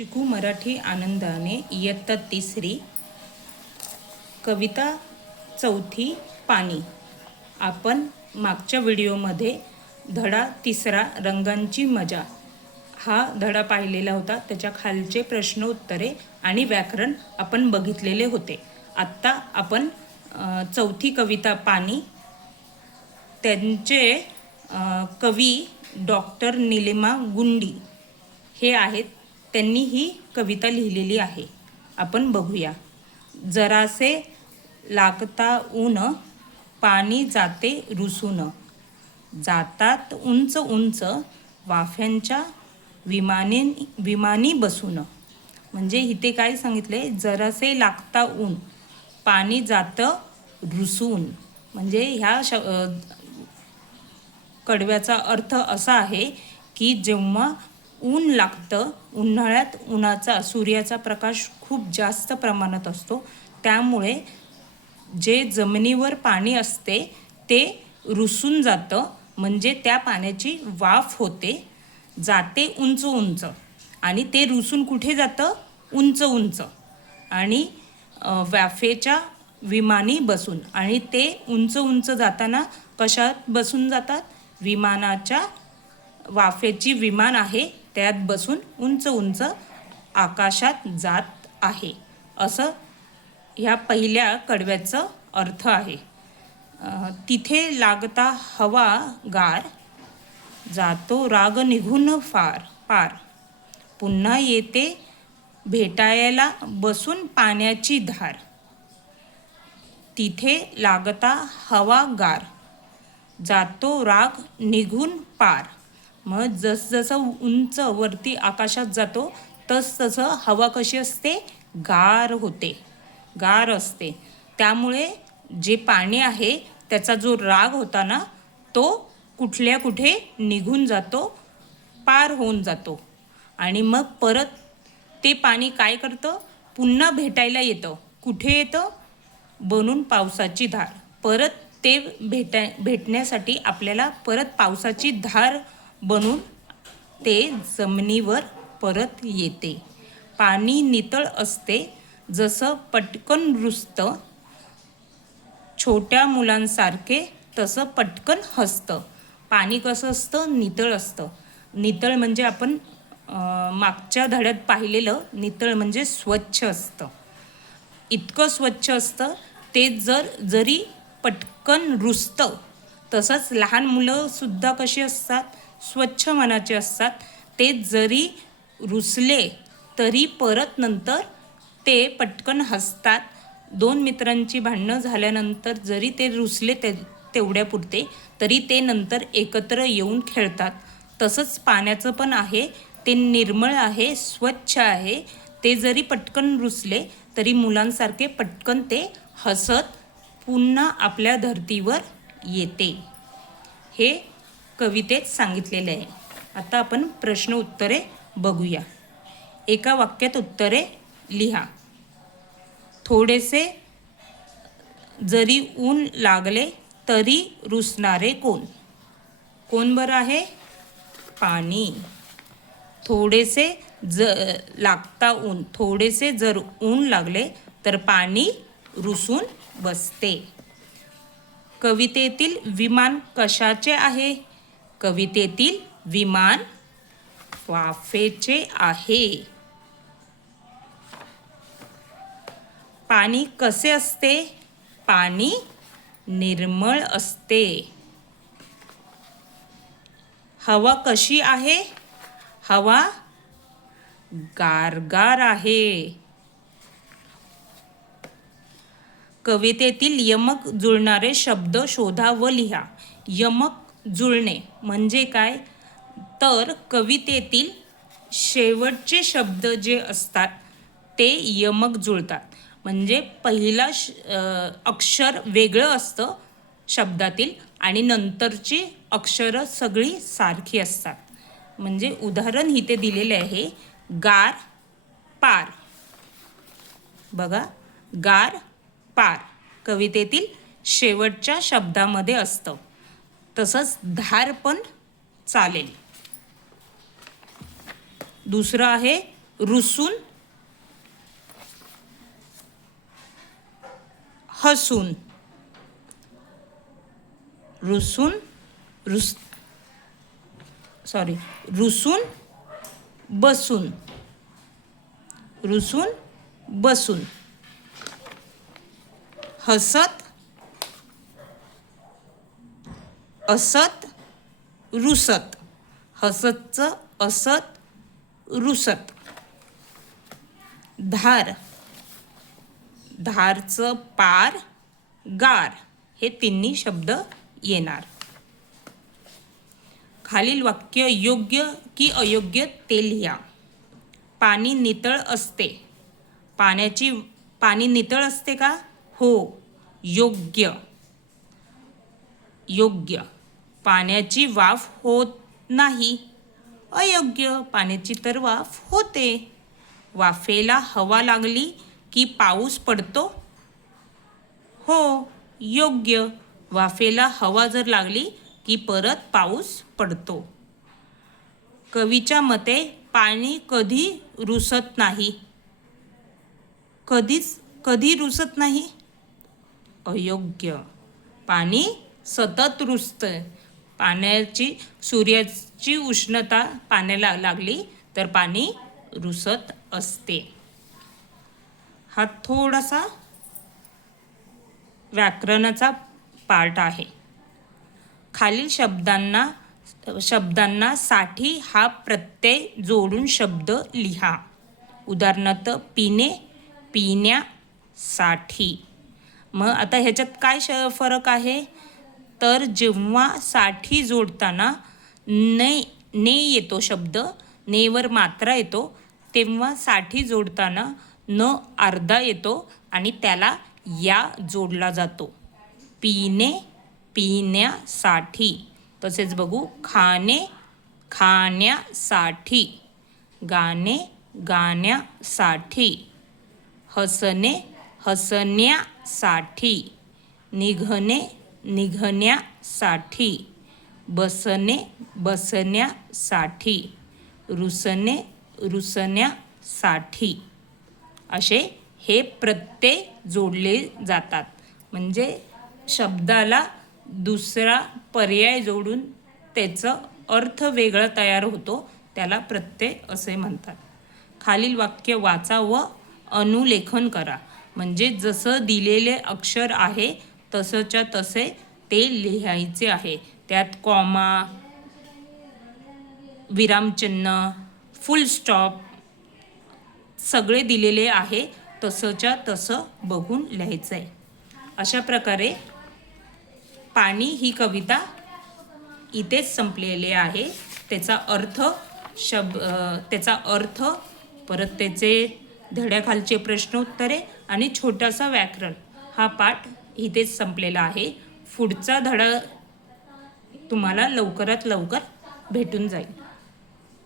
शिकू मराठी आनंदाने इयत्ता तिसरी कविता चौथी पाणी। आपण मागच्या व्हिडिओमध्ये धडा तिसरा रंगांची मजा हा धडा पाहिलेला होता। त्याच्या खालचे प्रश्न उत्तरे आणि व्याकरण आपण बघितलेले होते। आत्ता आपण चौथी कविता पाणी त्यांचे कवी डॉक्टर नीलिमा गुंडी हे आहेत। त्यांनी ही कविता लिहिलेली आहे। आपण बघूया। जरासे लागता ऊन पाणी जाते रुसून, जातात उंच उंच वाफ्यांच्या विमानी बसून। म्हणजे इथे काय सांगितले, जरासे लागता ऊन पाणी जातं रुसून। म्हणजे ह्या कडव्याचा अर्थ असा आहे की जेव्हा ऊन लागतं, उन्हाळ्यात उन्हाचा सूर्याचा प्रकाश खूप जास्त प्रमाणात असतो, त्यामुळे जे जमिनीवर पाणी असते ते रुसून जातं। म्हणजे त्या पाण्याची वाफ होते, जाते उंच उंच, आणि ते रुसून कुठे जातं, उंच उंच आणि वाफेच्या विमानी बसून। आणि ते उंच उंच जाताना कशात बसून जातात, विमानाच्या वाफेची विमान आहे त्यात बसून उंच उंच आकाशात जात आहे, असं ह्या पहिल्या कडव्याचं अर्थ आहे। तिथे लागता हवा गार, जातो राग निघून पार, पुन्हा येते भेटायला बसून पाण्याची धार। तिथे लागता हवा गार, जातो राग निघून पार। मग जसजसं उंच वरती आकाशात जातो तसतसं हवा कशी असते, गार होते, गार असते। त्यामुळे जे पाणी आहे त्याचा जो राग होता ना, तो कुठे निघून जातो, पार होऊन जातो। आणि मग परत ते पाणी काय करतं, पुन्हा भेटायला येतं। कुठे येतं, बनून पावसाची धार। परत ते भेटण्यासाठी आपल्याला परत पावसाची धार बनून ते जमिनीवर परत येते। पाणी नितळ असते, जसं पटकन रुसतं, छोट्या मुलांसारखे तसं पटकन हसतं। पाणी कसं असतं, नितळ असतं। नितळ म्हणजे आपण मागच्या धड्यात पाहिलेलं, नितळ म्हणजे स्वच्छ असतं। इतकं स्वच्छ असतं ते जरी पटकन रुसतं। तसंच लहान मुलंसुद्धा कशी असतात, स्वच्छ मनाचे असतात। ते जरी रुसले तरी परत नंतर ते पटकन हसतात। दोन मित्रांची भांडणं झाल्यानंतर जरी ते रुसले तेवढ्यापुरते, तरी ते नंतर एकत्र येऊन खेळतात। तसंच पाण्याचं पण आहे, ते निर्मळ आहे, स्वच्छ आहे। ते जरी पटकन रुसले तरी मुलांसारखे पटकन ते हसत पुन्हा आपल्या धर्तीवर येते, हे कवितेत सांगितलेले आहे। आता आपण प्रश्न उत्तरे बघूया। एका वाक्यात उत्तरे लिहा। थोडेसे जरी ऊन लागले तरी रुसणारे कोण? कोण बरं आहे, पाणी। थोडेसे लागता ऊन, थोडेसे जर ऊन लागले तर पाणी रुसून बसते। कवितेतील विमान कशाचे आहे? कवितेतील विमान वाफेचे आहे। पाणी कसे असते? पाणी निर्मळ असते। हवा कशी आहे? हवा गारगार आहे। कवितेतील यमक जुळणारे शब्द शोधा व लिहा। यमक जुळणे म्हणजे काय, तर कवितेतील शेवटचे शब्द जे असतात ते यमक जुळतात। म्हणजे पहिला अक्षर वेगळं असतं शब्दातील आणि नंतरची अक्षरं सगळी सारखी असतात। म्हणजे उदाहरण इथे दिलेले आहे, गार पार। बघा, गार पार कवितेतील शेवटच्या शब्दामध्ये असतं। तसंच धार पण चालेल। दुसरं आहे रुसून हसून, रुसून रुसून बसून, रुसून बसून, हसत असत रुसत, हसतचं असत रुसत, धार, धारचं पार गार, हे तिन्ही शब्द येणार. खालील वाक्य योग्य की अयोग्य ते लिहा. पाणी नितळ असते. पाणी नितळ असते का? हो. योग्य. योग्य. पाण्याची वाफ होत नाही. अयोग्य. पाण्याची तर वाफ होते. वाफेला हवा लागली की पाऊस पडतो. हो. योग्य. वाफेला हवा जर लागली की परत पाऊस पडतो. कवीच्या मते पाणी कधी रुसत नाही. कधी रुसत नाही. अयोग्य. पाणी सतत रुसतं. सूर्याची उष्णता पाण्याला लागली तर पाणी रुसत असते. हा थोडासा व्याकरणाचा पार्ट आहे. खालील शब्दांना साठी हा प्रत्यय जोडून शब्द लिहा. उदाहरणार्थ पिणे, पिण्यासाठी. मग आता ह्याच्यात काय फरक आहे? तर जेव्हा साठी जोडताना ने येतो शब्द, नेवर मात्रा येतो, तेव्हा साठी जोडताना न अर्धा येतो आणि त्याला या जोडला जातो. पिणे, पिण्यासाठी. तसेच बघू, खाणे, खाण्यासाठी. गाणे, गाण्यासाठी. हसणे, हसण्यासाठी. निघणे, निघण्यासाठी. बसणे, बसण्यासाठी. रुसणे, रुसण्यासाठी. असे हे प्रत्यय जोडले जातात. म्हणजे शब्दाला दुसरा पर्याय जोडून त्याचा अर्थ वेगळा तयार होतो, त्याला प्रत्यय असे म्हणतात. खालील वाक्य वाचा व अनुलेखन करा. म्हणजे जसं दिलेले अक्षर आहे तसंच्या तसे ते लिहायचे आहे. त्यात कॉमा, विरामचिन्ह, फुल स्टॉप सगळे दिलेले आहे. तसंच्या तसं बघून लिहायचं आहे. अशा प्रकारे पाणी ही कविता इथेच संपलेली आहे. त्याचा अर्थ परत त्याचे धड्याखालचे प्रश्नोत्तरे आणि छोटासा व्याकरण हा पाठ इथेच संपलेला आहे. पुढचा धडा तुम्हाला लवकरात लवकर भेटून जाईल.